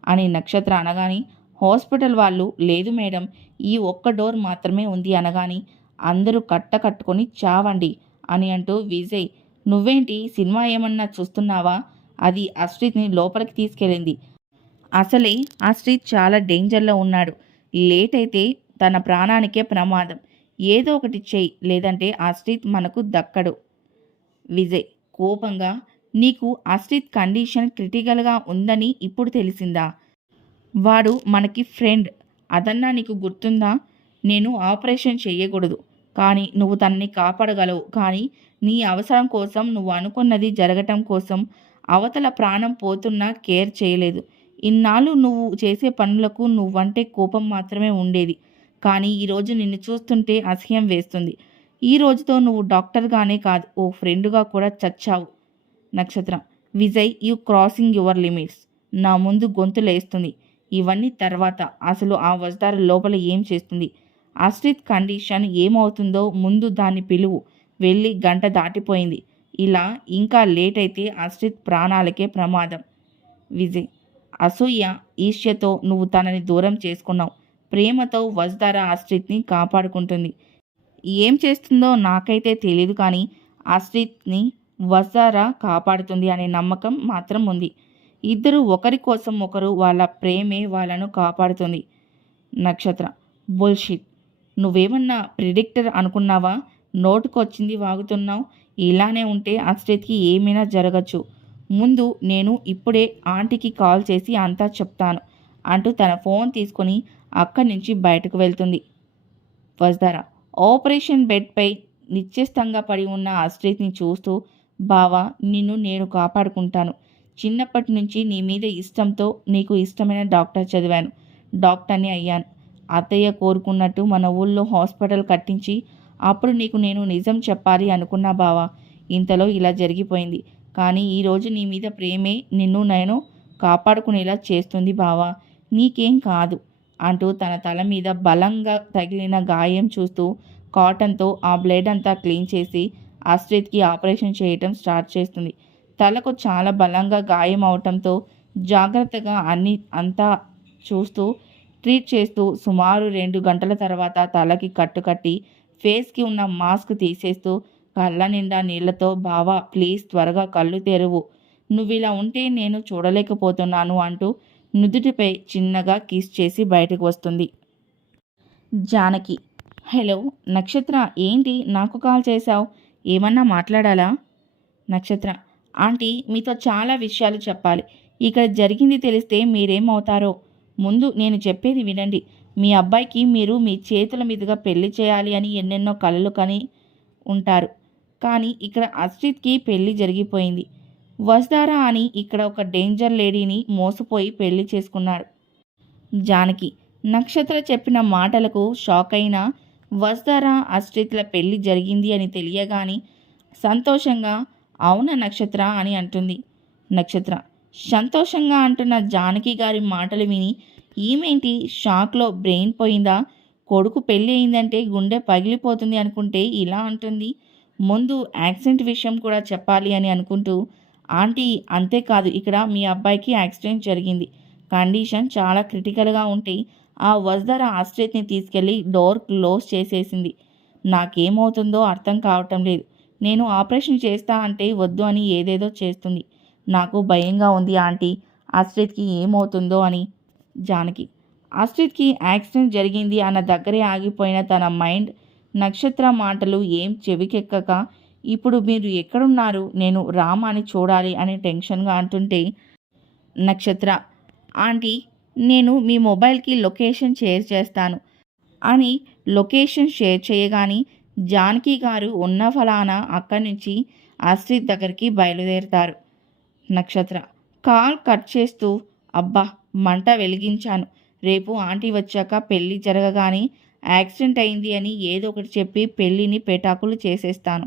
అని నక్షత్ర అనగాని, హాస్పిటల్ వాళ్ళు లేదు మేడం, ఈ ఒక్క డోర్ మాత్రమే ఉంది అనగాని, అందరూ కట్టుకొని చావండి అని అంటూ విజయ్, నువ్వేంటి సినిమా ఏమన్నా చూస్తున్నావా? అది అస్ట్రిత్ని లోపలికి తీసుకెళ్ళింది. అసలే అస్ట్రిత్ చాలా డేంజర్లో ఉన్నాడు. లేట్ అయితే తన ప్రాణానికే ప్రమాదం. ఏదో ఒకటి చెయ్యి, లేదంటే అస్ట్రిత్ మనకు దక్కడు. విజయ్ కోపంగా, నీకు అస్ట్రిత్ కండిషన్ క్రిటికల్గా ఉందని ఇప్పుడు తెలిసిందా? వాడు మనకి ఫ్రెండ్, అదన్నా నీకు గుర్తుందా? నేను ఆపరేషన్ చెయ్యకూడదు, కానీ నువ్వు తనని కాపాడగలవు. కానీ నీ అవసరం కోసం, నువ్వు అనుకున్నది జరగటం కోసం అవతల ప్రాణం పోతున్నా కేర్ చేయలేదు. ఇన్నాళ్ళు నువ్వు చేసే పనులకు నువ్వంటే కోపం మాత్రమే ఉండేది. కానీ ఈరోజు నిన్ను చూస్తుంటే అసహ్యం వేస్తుంది. ఈ రోజుతో నువ్వు డాక్టర్గానే కాదు, ఓ ఫ్రెండుగా కూడా చచ్చావు. నక్షత్రం, Vijay, you crossing your limits. నా ముందు గొంతు లేస్తుంది. ఇవన్నీ తర్వాత. అసలు ఆ వసుధార లోపల ఏం చేస్తుంది? అస్ట్రిత్ కండిషన్ ఏమవుతుందో ముందు దాన్ని పిలువు. వెళ్ళి గంట దాటిపోయింది. ఇలా ఇంకా లేట్ అయితే అస్ట్రిత్ ప్రాణాలకే ప్రమాదం. విజయ్, అసూయ, ఈర్ష్యతో నువ్వు తనని దూరం చేసుకున్నావు. ప్రేమతో వసుధార అస్ట్రిత్ని కాపాడుకుంటుంది. ఏం చేస్తుందో నాకైతే తెలియదు, కానీ అస్ట్రిత్ని వసుధార కాపాడుతుంది అనే నమ్మకం మాత్రం ఉంది. ఇద్దరు ఒకరి కోసం ఒకరు, వాళ్ళ ప్రేమే వాళ్ళను కాపాడుతుంది. నక్షత్ర, బుల్షిట్. నువ్వేమన్నా ప్రిడిక్టర్ అనుకున్నావా? నోటుకొచ్చింది వాగుతున్నావు. ఇలానే ఉంటే అస్ట్రిత్కి ఏమైనా జరగచ్చు. ముందు నేను ఇప్పుడే ఆంటీకి కాల్ చేసి అంతా చెప్తాను అంటూ తన ఫోన్ తీసుకొని అక్కడి నుంచి బయటకు వెళ్తుంది. వసుధార ఆపరేషన్ బెడ్పై నిశ్చేష్టంగా పడి ఉన్న అస్ట్రిత్ని చూస్తూ, బావా, నిన్ను నేను కాపాడుకుంటాను. చిన్నప్పటి నుంచి నీ మీద ఇష్టంతో నీకు ఇష్టమైన డాక్టర్ చదివాను. డాక్టర్ని అయ్యాను. అత్తయ్య కోరుకున్నట్టు మన ఊళ్ళో హాస్పిటల్ కట్టించి అప్పుడు నీకు నేను నిజం చెప్పాలి అనుకున్నా బావా. ఇంతలో ఇలా జరిగిపోయింది. కానీ ఈరోజు నీ మీద ప్రేమే నిన్ను నేను కాపాడుకునేలా చేస్తుంది బావా. నీకేం కాదు అంటూ తన తల మీద బలంగా తగిలిన గాయం చూస్తూ కాటన్తో ఆ బ్లడ్ అంతా క్లీన్ చేసి అస్ట్రిత్కి ఆపరేషన్ చేయటం స్టార్ట్ చేస్తుంది. తలకు చాలా బలంగా గాయం అవటంతో జాగ్రత్తగా అంతా చూస్తూ ట్రీట్ చేస్తూ సుమారు 2 గంటల తర్వాత తలకి కట్టుకట్టి ఫేస్కి ఉన్న మాస్క్ తీసేస్తూ కళ్ళ నిండా నీళ్లతో, బావా ప్లీజ్ త్వరగా కళ్ళు తెరువు, నువ్విలా ఉంటే నేను చూడలేకపోతున్నాను అంటూ నుదుటిపై చిన్నగా కిస్ చేసి బయటకు వస్తుంది. జానకి, హలో నక్షత్ర, ఏంటి నాకు కాల్ చేశావు? ఏమన్నా మాట్లాడాలా? నక్షత్ర, ఆంటీ మీతో చాలా విషయాలు చెప్పాలి. ఇక్కడ జరిగింది తెలిస్తే మీరేమవుతారో. ముందు నేను చెప్పేది వినండి. మీ అబ్బాయికి మీరు మీ చేతుల మీదుగా పెళ్లి చేయాలి అని ఎన్నెన్నో కలలు కని ఉంటారు. కానీ ఇక్కడ అస్ట్రిత్కి పెళ్లి జరిగిపోయింది. వసుధార అని ఇక్కడ ఒక డేంజర్ లేడీని మోసపోయి పెళ్లి చేసుకున్నాడు. జానకి, నక్షత్ర చెప్పిన మాటలకు షాక్ అయిన వసుధార అస్ట్రిత్ల పెళ్లి జరిగింది అని తెలియగాని సంతోషంగా అవునా నక్షత్ర అని అంటుంది. నక్షత్ర సంతోషంగా అంటున్న జానకి గారి మాటలు విని, ఈమెంటి షాక్లో బ్రెయిన్ పోయిందా? కొడుకు పెళ్ళి అయిందంటే గుండె పగిలిపోతుంది అనుకుంటే ఇలా అంటుంది. ముందు యాక్సిడెంట్ విషయం కూడా చెప్పాలి అని అనుకుంటూ, ఆంటీ అంతేకాదు, ఇక్కడ మీ అబ్బాయికి యాక్సిడెంట్ జరిగింది. కండిషన్ చాలా క్రిటికల్గా ఉంటే ఆ వసుధార అస్ట్రిత్ని తీసుకెళ్ళి డోర్ క్లోజ్ చేసేసింది. నాకేమవుతుందో అర్థం కావటం లేదు. నేను ఆపరేషన్ చేస్తా అంటే వద్దు అని ఏదేదో చేస్తుంది. నాకు భయంగా ఉంది ఆంటీ, అస్ట్రిత్కి ఏమవుతుందో అని. జానకి, అస్ట్రిత్కి యాక్సిడెంట్ జరిగింది అన్న దగ్గరే ఆగిపోయిన తన మైండ్ నక్షత్ర మాటలు ఏం చెవికెక్కక ఇప్పుడు మీరు ఎక్కడున్నారు, నేను రామాని చూడాలి అని టెన్షన్గా అంటుంటే నక్షత్ర, ఆంటీ నేను మీ మొబైల్కి లొకేషన్ షేర్ చేస్తాను అని లొకేషన్ షేర్ చేయగానే జానకి గారు ఉన్న ఫలానా అక్కడి నుంచి అస్ట్రిత్ దగ్గరికి బయలుదేరుతారు. నక్షత్ర కాల్ కట్ చేస్తూ, అబ్బా మంట వెలిగించాను, రేపు ఆంటీ వచ్చాక పెళ్ళి జరగగానే యాక్సిడెంట్ అయింది అని ఏదో ఒకటి చెప్పి పెళ్ళిని పెటాకులు చేసేస్తాను.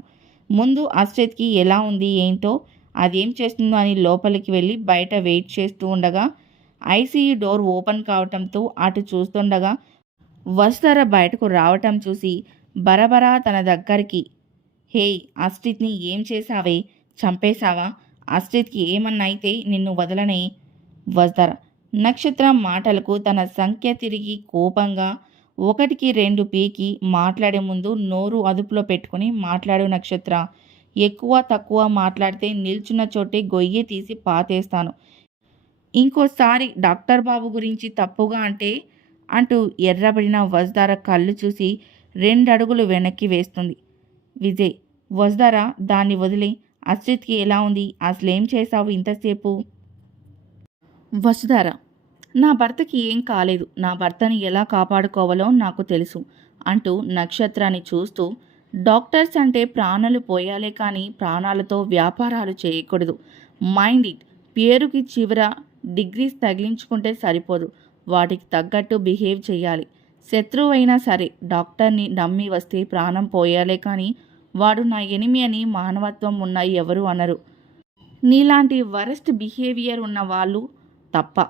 ముందు అస్ట్రిత్కి ఎలా ఉంది ఏంటో, అదేం చేస్తుందో అని లోపలికి వెళ్ళి బయట వెయిట్ చేస్తూ ఉండగా ఐసీయూ డోర్ ఓపెన్ కావటంతో అటు చూస్తుండగా వసుధర బయటకు రావటం చూసి బరబరా తన దగ్గరికి, హే అస్ట్రిత్ని ఏం చేశావే, చంపేశావా, అస్ట్రిత్కి ఏమన్నా అయితే నిన్ను వదలనే. వసుధర నక్షత్రం మాటలకు తన సంఖ్య తిరిగి కోపంగా 1కి 2 పీకి మాట్లాడే ముందు నోరు అదుపులో పెట్టుకుని మాట్లాడు నక్షత్ర, ఎక్కువ తక్కువ మాట్లాడితే నిల్చున్న చోటే గొయ్యి తీసి పాతేస్తాను, ఇంకోసారి డాక్టర్ బాబు గురించి తప్పుగా అంటే అంటూ ఎర్రబడిన వసుధర కళ్ళు చూసి 2 అడుగులు వెనక్కి వేస్తుంది. విజయ్, వసుధర దాన్ని వదిలి, అస్ట్రిత్కి ఎలా ఉంది, అసలేం చేశావు ఇంతసేపు. వసుధర, నా భర్తకి ఏం కాలేదు, నా భర్తని ఎలా కాపాడుకోవాలో నాకు తెలుసు అంటూ నక్షత్రాన్ని చూస్తూ, డాక్టర్స్ అంటే ప్రాణాలు పోయాలే కానీ ప్రాణాలతో వ్యాపారాలు చేయకూడదు, మైండ్ ఇట్, పేరుకి చివర డిగ్రీస్ తగిలించుకుంటే సరిపోదు, వాటికి తగ్గట్టు బిహేవ్ చేయాలి, శత్రువు అయినా సరే డాక్టర్ని నమ్మి వస్తే ప్రాణం పోయాలే కానీ వాడు నా ఎనిమి అని మానవత్వం ఉన్న ఎవరు అనరు, నీలాంటి వరస్ట్ బిహేవియర్ ఉన్న వాళ్ళు తప్ప.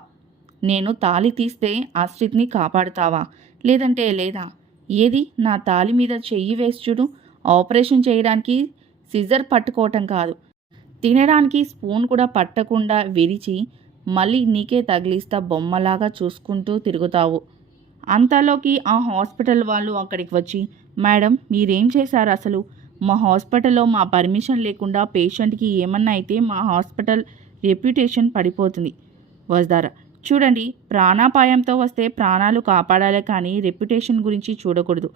నేను తాళి తీస్తే అస్ట్రిత్ని కాపాడుతావా, లేదంటే లేదా, ఏది నా తాళి మీద చెయ్యి వేసి చూడు, ఆపరేషన్ చేయడానికి సిజర్ పట్టుకోవటం కాదు, తినడానికి స్పూన్ కూడా పట్టకుండా విరిచి మళ్ళీ నీకే తగిలిస్తా బొమ్మలాగా చూసుకుంటూ తిరుగుతావు. అంతలోకి ఆ హాస్పిటల్ వాళ్ళు అక్కడికి వచ్చి, మేడం మీరేం చేశారు అసలు, మా హాస్పిటల్లో మా పర్మిషన్ లేకుండా పేషెంట్కి ఏమన్నా అయితే మా హాస్పిటల్ రెప్యుటేషన్ పడిపోతుంది. వసుధర, చూడండి ప్రాణాపాయంతో వస్తే ప్రాణాలు కాపాడాలి కానీ రెప్యుటేషన్ గురించి చూడకూడదు.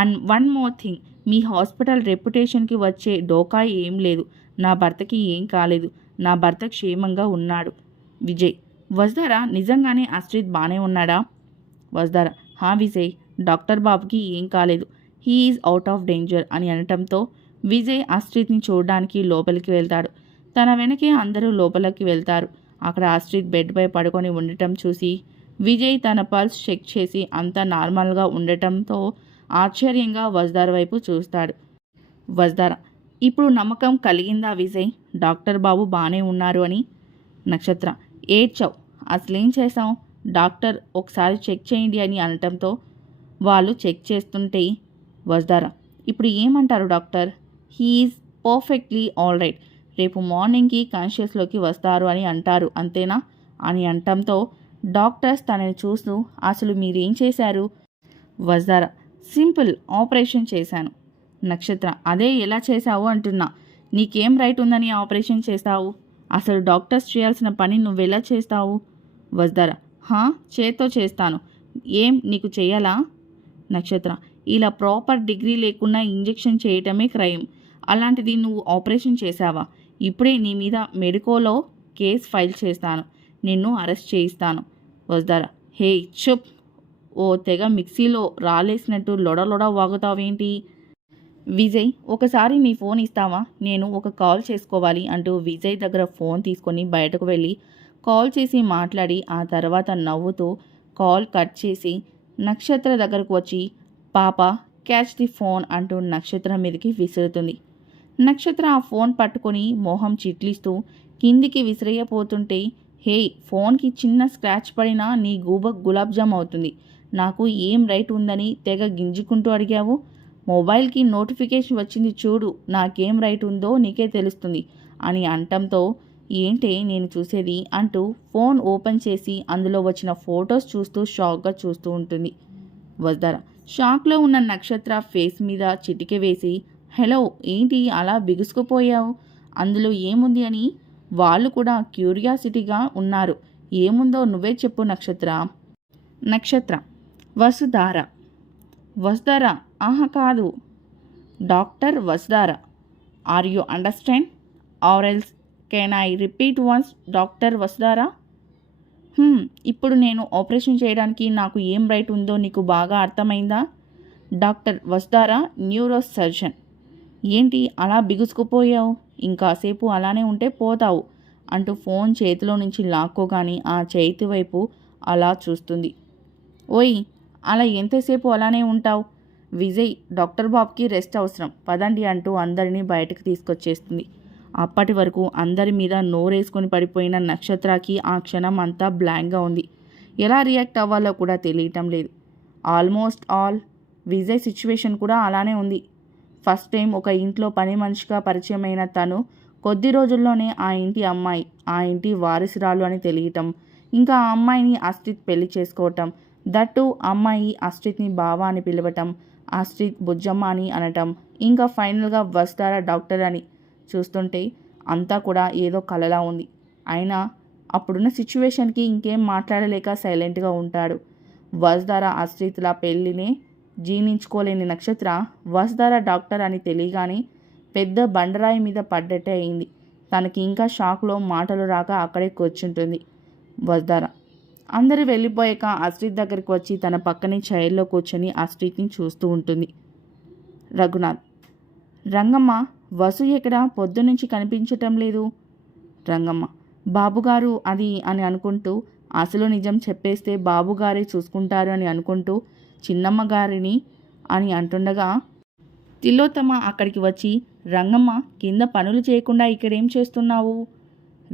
అండ్ వన్ మోర్ థింగ్, మీ హాస్పిటల్ రెప్యుటేషన్కి వచ్చే డోకా ఏం లేదు, నా భర్తకి ఏం కాలేదు, నా భర్త క్షేమంగా ఉన్నాడు. విజయ్, వసుధర నిజంగానే అస్ట్రిత్ బాగానే ఉన్నాడా. వసుధర, హా విజయ్, డాక్టర్ బాబుకి ఏం కాలేదు, he is out of danger అని అనటంతో విజయ్ అస్ట్రిత్ని చూడడానికి లోపలికి వెళ్తాడు. తన వెనకే అందరూ లోపలికి వెళ్తారు. అక్కడ అస్ట్రిత్ బెడ్పై పడుకొని ఉండటం చూసి విజయ్ తన పల్స్ చెక్ చేసి అంతా నార్మల్గా ఉండటంతో ఆశ్చర్యంగా వసుధర వైపు చూస్తాడు. వసుధర, ఇప్పుడు నమ్మకం కలిగిందా విజయ్, డాక్టర్ బాబు బాగానే ఉన్నారు అని. నక్షత్ర, ఏడ్చావు, అసలేం చేసావు, డాక్టర్ ఒకసారి చెక్ చేయండి అని అనటంతో వాళ్ళు చెక్ చేస్తుంటే వసుధర, ఇప్పుడు ఏమంటారు doctor, he is perfectly all right, రేపు మార్నింగ్కి కాన్షియస్లోకి వస్తారు అని అంటారు అంతేనా అని అనటంతో డాక్టర్స్ తనని చూస్తూ, అసలు మీరేం చేశారు. వసుధర, సింపుల్ ఆపరేషన్ చేశాను. నక్షత్ర, అదే ఎలా చేశావు అంటున్నా, నీకేం రైట్ ఉందని ఆపరేషన్ చేస్తావు, అసలు డాక్టర్స్ చేయాల్సిన పని నువ్వెలా చేస్తావు. వసుధర, చేత్తో చేస్తాను, ఏం నీకు చేయాలా. నక్షత్ర, ఇలా ప్రాపర్ డిగ్రీ లేకుండా ఇంజెక్షన్ చేయటమే క్రైమ్, అలాంటిది నువ్వు ఆపరేషన్ చేశావా, ఇప్పుడే నీ మీద మెడికోలో కేసు ఫైల్ చేస్తాను, నిన్ను అరెస్ట్ చేయిస్తాను. వసుధర, హే చుప్, ఓ తెగ మిక్సీలో రాలేసినట్టు లొడ వాగుతావేంటి. విజయ్, ఒకసారి నీ ఫోన్ ఇస్తావా, నేను ఒక కాల్ చేసుకోవాలి అంటూ విజయ్ దగ్గర ఫోన్ తీసుకొని బయటకు వెళ్ళి కాల్ చేసి మాట్లాడి ఆ తర్వాత నవ్వుతూ కాల్ కట్ చేసి నక్షత్ర దగ్గరకు వచ్చి, పాప క్యాచ్ ది ఫోన్ అంటూ నక్షత్ర మీదకి విసురుతుంది. నక్షత్ర ఆ ఫోన్ పట్టుకొని మొహం చిట్లిస్తూ కిందికి విసిరేయపోతుంటే, హే ఫోన్కి చిన్న స్క్రాచ్ పడినా నీ గూబ గులాబ్ జామ్ అవుతుంది, నాకు ఏం రైట్ ఉందని తెగ గింజుకుంటూ అడిగావు, మొబైల్కి నోటిఫికేషన్ వచ్చింది చూడు, నాకేం రైట్ ఉందో నీకే తెలుస్తుంది అని అంటంతో, ఏంటే నేను చూసేది అంటూ ఫోన్ ఓపెన్ చేసి అందులో వచ్చిన ఫొటోస్ చూస్తూ షాక్గా చూస్తూ ఉంటుంది. వసుధర షాక్లో ఉన్న నక్షత్ర ఫేస్ మీద చిటికె వేసి, హలో ఏంటి అలా బిగుసుకుపోయావు, అందులో ఏముంది అని వాళ్ళు కూడా క్యూరియాసిటీగా ఉన్నారు, ఏముందో నువ్వే చెప్పు నక్షత్ర. నక్షత్ర వసుధార. వసుధార ఆహా కాదు, doctor Vasudhara. Are you understand or else can I repeat once doctor Vasudhara? ఇప్పుడు నేను ఆపరేషన్ చేయడానికి నాకు ఏం రైట్ ఉందో నీకు బాగా అర్థమైందా? Doctor Vasudhara, neuro surgeon. ఏంటి అలా బిగుసుకుపోయావు? ఇంకాసేపు అలానే ఉంటే పోతావు అంటూ ఫోన్ చేతిలో నుంచి లాక్కోగాని ఆ చేతి వైపు అలా చూస్తుంది. ఓయ్, అలా ఎంతసేపు అలానే ఉంటావు? విజయ్, డాక్టర్ బాబ్కి రెస్ట్ అవసరం, పదండి అంటూ అందరినీ బయటకు తీసుకొచ్చేస్తుంది. అప్పటి వరకు అందరి మీద నోరేసుకొని పడిపోయిన నక్షత్రకి ఆ క్షణం అంతా బ్లాంక్గా ఉంది. ఎలా రియాక్ట్ అవ్వాలో కూడా తెలియటం లేదు. ఆల్మోస్ట్ ఆల్ విజయ్ సిచ్యువేషన్ కూడా అలానే ఉంది. ఫస్ట్ టైం ఒక ఇంట్లో పని మనిషిగా పరిచయమైన తను కొద్ది రోజుల్లోనే ఆ ఇంటి అమ్మాయి, ఆ ఇంటి వారసురాలు అని తెలియటం, ఇంకా ఆ అమ్మాయిని అస్ట్రిత్ పెళ్లి చేసుకోవటం, దట్టు అమ్మాయి అస్ట్రిత్ని బావా అని పిలవటం, అస్ట్రిత్ బుజ్జమ్మ అని అనటం, ఇంకా ఫైనల్గా వసుధార డాక్టర్ అని చూస్తుంటే అంతా కూడా ఏదో కలలా ఉంది. అయినా అప్పుడున్న సిచ్యువేషన్కి ఇంకేం మాట్లాడలేక సైలెంట్గా ఉంటాడు. వసుధార అస్ట్రిత్ల పెళ్ళిని జీర్ణించుకోలేని నక్షత్ర వసుధార డాక్టర్ అని తెలియగానే పెద్ద బండరాయి మీద పడ్డట్టే అయింది. తనకి ఇంకా షాక్లో మాటలు రాక అక్కడే కూర్చుంటుంది వసుధార. అందరూ వెళ్ళిపోయాక అస్ట్రిత్ దగ్గరికి వచ్చి తన పక్కనే చైర్లో కూర్చొని అస్ట్రిత్ని చూస్తూ ఉంటుంది. రఘునాథ్, రంగమ్మ, వసు ఎక్కడ? పొద్దునుంచి కనిపించటం లేదు. రంగమ్మ, బాబుగారు అది అని అనుకుంటూ, అసలు నిజం చెప్పేస్తే బాబుగారే చూసుకుంటారు అని అనుకుంటూ చిన్నమ్మ గారిని అని అంటుండగా తిలోత్తమ అక్కడికి వచ్చి, రంగమ్మ, కింద పనులు చేయకుండా ఇక్కడేం చేస్తున్నావు?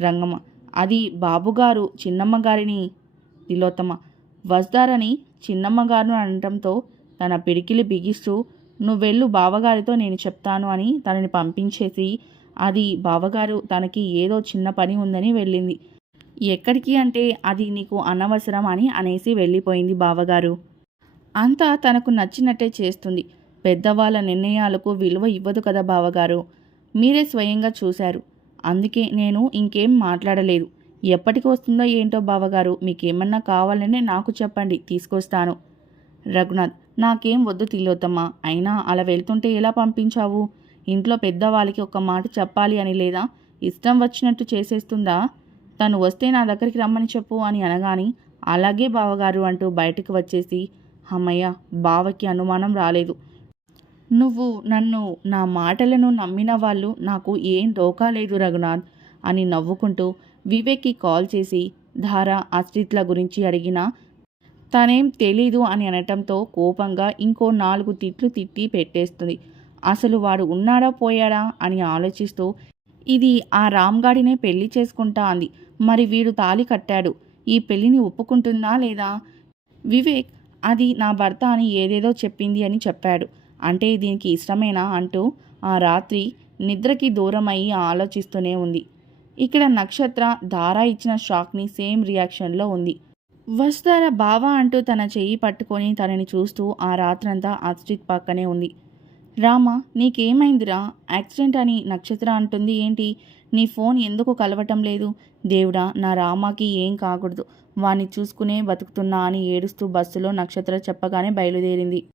రంగమ్మ, అది బాబుగారు చిన్నమ్మ గారిని. తిలోత్తమ, వసుధారని చిన్నమ్మ గారు అనటంతో తన పిడికిలి బిగిస్తూ, నువ్వెళ్ళు బావగారితో నేను చెప్తాను అని తనని పంపించేసి, అది బావగారు తనకి ఏదో చిన్న పని ఉందని వెళ్ళింది. ఎక్కడికి అంటే అది నీకు అనవసరం అని అనేసి వెళ్ళిపోయింది బావగారు. అంతా తనకు నచ్చినట్టే చేస్తుంది. పెద్దవాళ్ళ నిర్ణయాలకు విలువ ఇవ్వదు కదా బావగారు. మీరే స్వయంగా చూశారు. అందుకే నేను ఇంకేం మాట్లాడలేదు. ఎప్పటికి వస్తుందో ఏంటో బావగారు, మీకేమన్నా కావాలనే నాకు చెప్పండి, తీసుకొస్తాను. రఘునాథ్, నాకేం వద్దు తిలోత్తమ్మ. అయినా అలా వెళ్తుంటే ఎలా పంపించావు? ఇంట్లో పెద్దవాళ్ళకి ఒక మాట చెప్పాలి అని లేదా? ఇష్టం వచ్చినట్టు చేసేస్తుందా? తను వస్తే నా దగ్గరికి రమ్మని చెప్పు అని అనగాని, అలాగే బావగారు అంటూ బయటకు వచ్చేసి, అమ్మయ్య, బావకి అనుమానం రాలేదు. నువ్వు నన్ను, నా మాటలను నమ్మిన వాళ్ళు నాకు ఏం డోకా లేదు రఘునాథ్ అని నవ్వుకుంటూ వివేక్కి కాల్ చేసి ధార అస్ట్రిత్ల గురించి అడిగినా తనేం తెలీదు అని అనటంతో కోపంగా ఇంకో 4 తిట్లు తిట్టి పెట్టేస్తుంది. అసలు వాడు ఉన్నాడా పోయాడా అని ఆలోచిస్తూ, ఇది ఆ రామ్గాడినే పెళ్లి చేసుకుంటా అంది. మరి వీడు తాళి కట్టాడు, ఈ పెళ్లిని ఒప్పుకుంటుందా లేదా? వివేక్, అది నా భర్త అని ఏదేదో చెప్పింది అని చెప్పాడు. అంటే దీనికి ఇష్టమేనా అంటూ ఆ రాత్రి నిద్రకి దూరమయ్యి ఆలోచిస్తూనే ఉంది. ఇక్కడ నక్షత్ర ధార ఇచ్చిన షాక్ని సేమ్ రియాక్షన్లో ఉంది. వసుధార బావా అంటూ తన చెయ్యి పట్టుకొని తనని చూస్తూ ఆ రాత్రంతా అస్ట్రిత్ పక్కనే ఉంది. రామా, నీకేమైందిరా? యాక్సిడెంట్ అని నక్షత్ర అంటుంది ఏంటి? నీ ఫోన్ ఎందుకు కలవటం లేదు? దేవుడా, నా రామాకి ఏం కాకూడదు, వాణ్ణి చూసుకునే బతుకుతున్నా అని ఏడుస్తూ బస్సులో నక్షత్ర చెప్పగానే బయలుదేరింది.